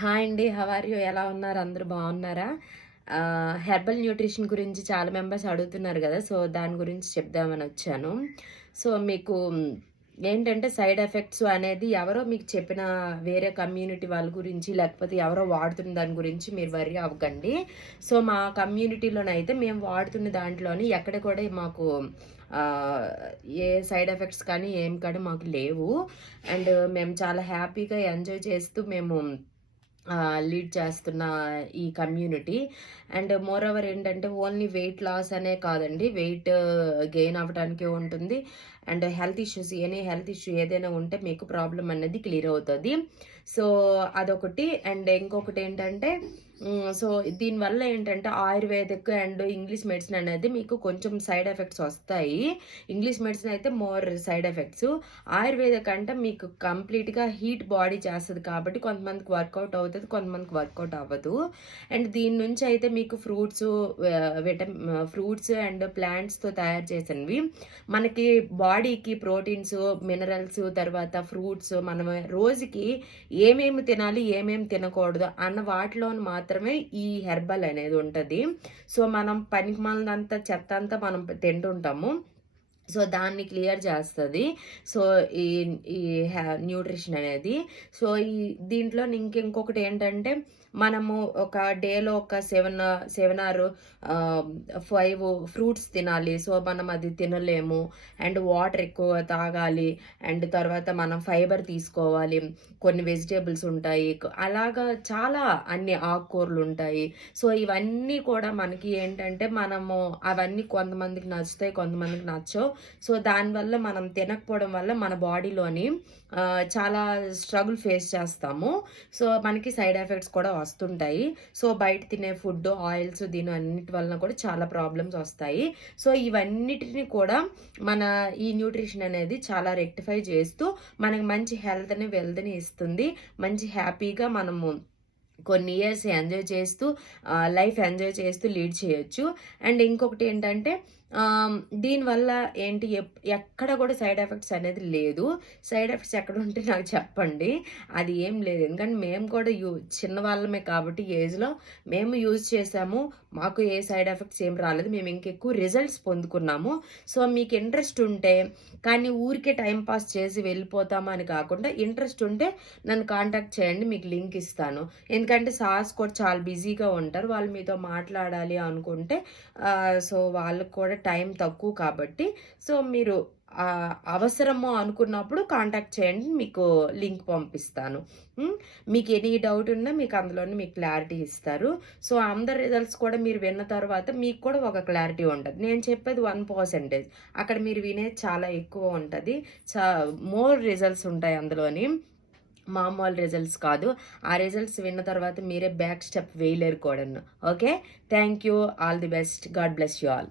Hi అండి. How are you? ఎలా ఉన్నారు? అందరూ బాగున్నారా? హెర్బల్ న్యూట్రిషన్ గురించి చాలా మెంబర్స్ అడుగుతున్నారు గదా! సో, దాని గురించి చెప్దామని వచ్చాను. సో, మీకు ఏంటంటే సైడ్ ఎఫెక్ట్స్ అనేది ఎవరో మీకు చెప్పిన వేరే కమ్యూనిటీ వాళ్ళ గురించి, లేకపోతే ఎవరో వాడుతున్న దాని గురించి మీరు వర్రీ అవ్వకండి. సో, మా కమ్యూనిటీలోనైతే మేము వాడుతున్న దాంట్లోని ఎక్కడ కూడా మాకు ఆహ్, ఏ సైడ్ ఎఫెక్ట్స్ కానీ, ఏం కానీ మాకు లేవు. అండ్ మేము చాలా హ్యాపీగా ఎంజాయ్ చేస్తూ మేము లీడ్ చేస్తున్న ఈ కమ్యూనిటీ. అండ్ మోర్ ఓవర్ ఏంటంటే ఓన్లీ వెయిట్ లాస్ అనే కాదండి, వెయిట్ గెయిన్ అవ్వడానికి ఉంటుంది. And health issues, any health issue ఏదైనా ఉంటే మీకు ప్రాబ్లం అనేది క్లియర్ అవుతుంది. సో అదొకటి. అండ్ ఇంకొకటి ఏంటంటే సో దీనివల్ల ఏంటంటే ఆయుర్వేదిక్ అండ్ ఇంగ్లీష్ మెడిసిన్ అనేది మీకు కొంచెం సైడ్ ఎఫెక్ట్స్ వస్తాయి. ఇంగ్లీష్ మెడిసిన్ అయితే మోర్ సైడ్ ఎఫెక్ట్స్. ఆయుర్వేదిక్ అంటే మీకు కంప్లీట్గా హీట్ బాడీ చేస్తుంది కాబట్టి కొంతమందికి వర్కౌట్ అవుతుంది, కొంతమందికి వర్కౌట్ అవ్వదు. అండ్ దీని నుంచి అయితే మీకు ఫ్రూట్స్ అండ్ ప్లాంట్స్తో తయారు చేసినవి మనకి బాడీకి ప్రోటీన్స్, మినరల్స్, తర్వాత ఫ్రూట్స్ మనం రోజుకి ఏమేమి తినాలి, ఏమేమి తినకూడదు అన్న వాటిలోని మాత్రమే ఈ హెర్బల్ అనేది ఉంటుంది. సో మనం పనికిమాలినంత చెత్త అంతా మనం తింటుంటాము. సో దాన్ని క్లియర్ చేస్తుంది. సో ఈ ఈ న్యూట్రిషన్ అనేది. సో దీంట్లో ఇంకొకటి ఏంటంటే మనము ఒక డేలో ఒక 7 ఆర్ 5 ఫ్రూట్స్ తినాలి. సో మనం అది తినలేము. అండ్ వాటర్ ఎక్కువ తాగాలి. అండ్ తర్వాత మనం ఫైబర్ తీసుకోవాలి. కొన్ని వెజిటేబుల్స్ ఉంటాయి. అలాగా చాలా అన్ని ఆకుకూరలు ఉంటాయి. సో ఇవన్నీ కూడా మనకి ఏంటంటే మనము అవన్నీ కొంతమందికి నచ్చుతాయి, కొంతమందికి నచ్చవు. సో దానివల్ల మనం తినకపోవడం వల్ల మన బాడీలోని చాలా స్ట్రగుల్ ఫేస్ చేస్తాము. సో మనకి సైడ్ ఎఫెక్ట్స్ కూడా వస్తుంటాయి. సో బయట తినే ఫుడ్, ఆయిల్స్, దీని అన్నిటి వలన కూడా చాలా ప్రాబ్లమ్స్ వస్తాయి. సో ఇవన్నిటిని కూడా మన ఈ న్యూట్రిషన్ అనేది చాలా రెక్టిఫై చేస్తూ మనకి మంచి హెల్త్ని, వెల్త్ని ఇస్తుంది. మంచి హ్యాపీగా మనము కొన్ని ఇయర్స్ ఎంజాయ్ చేస్తూ లైఫ్ ఎంజాయ్ చేస్తూ లీడ్ చేయొచ్చు. అండ్ ఇంకొకటి ఏంటంటే దీనివల్ల ఏంటి ఎక్కడ కూడా సైడ్ ఎఫెక్ట్స్ అనేది లేదు. సైడ్ ఎఫెక్ట్స్ ఎక్కడ ఉంటే నాకు చెప్పండి. అది ఏం లేదు. ఎందుకంటే మేము కూడా చిన్నవాళ్ళమే కాబట్టి ఏజ్లో మేము యూజ్ చేసాము. మాకు ఏ సైడ్ ఎఫెక్ట్స్ ఏం రాలేదు. మేము ఇంకెక్కువ రిజల్ట్స్ పొందుకున్నాము. సో మీకు ఇంట్రెస్ట్ ఉంటే, కానీ ఊరికే టైంపాస్ చేసి వెళ్ళిపోతామా అని కాకుండా ఇంట్రెస్ట్ ఉంటే నన్ను కాంటాక్ట్ చేయండి, మీకు లింక్ ఇస్తాను. ఎందుకంటే సార్స్ కూడా చాలా బిజీగా ఉంటారు. వాళ్ళు మీతో మాట్లాడాలి అనుకుంటే సో వాళ్ళకు కూడా టైం తక్కువ కాబట్టి సో మీరు అవసరము అనుకున్నప్పుడు కాంటాక్ట్ చేయండి, మీకు లింక్ పంపిస్తాను. మీకు ఎనీ డౌట్ ఉన్నా మీకు అందులోనే మీకు క్లారిటీ ఇస్తారు. సో అందరి రిజల్ట్స్ కూడా మీరు విన్న తర్వాత మీకు కూడా ఒక క్లారిటీ ఉంటుంది. నేను చెప్పేది 1%, అక్కడ మీరు వినేది చాలా ఎక్కువ ఉంటుంది. మోర్ రిజల్ట్స్ ఉంటాయి అందులోని, మామూలు రిజల్ట్స్ కాదు. ఆ రిజల్ట్స్ విన్న తర్వాత మీరే బ్యాక్ స్టెప్ వేయలేరు కూడా. Okay, thank you. All the best. God bless you all.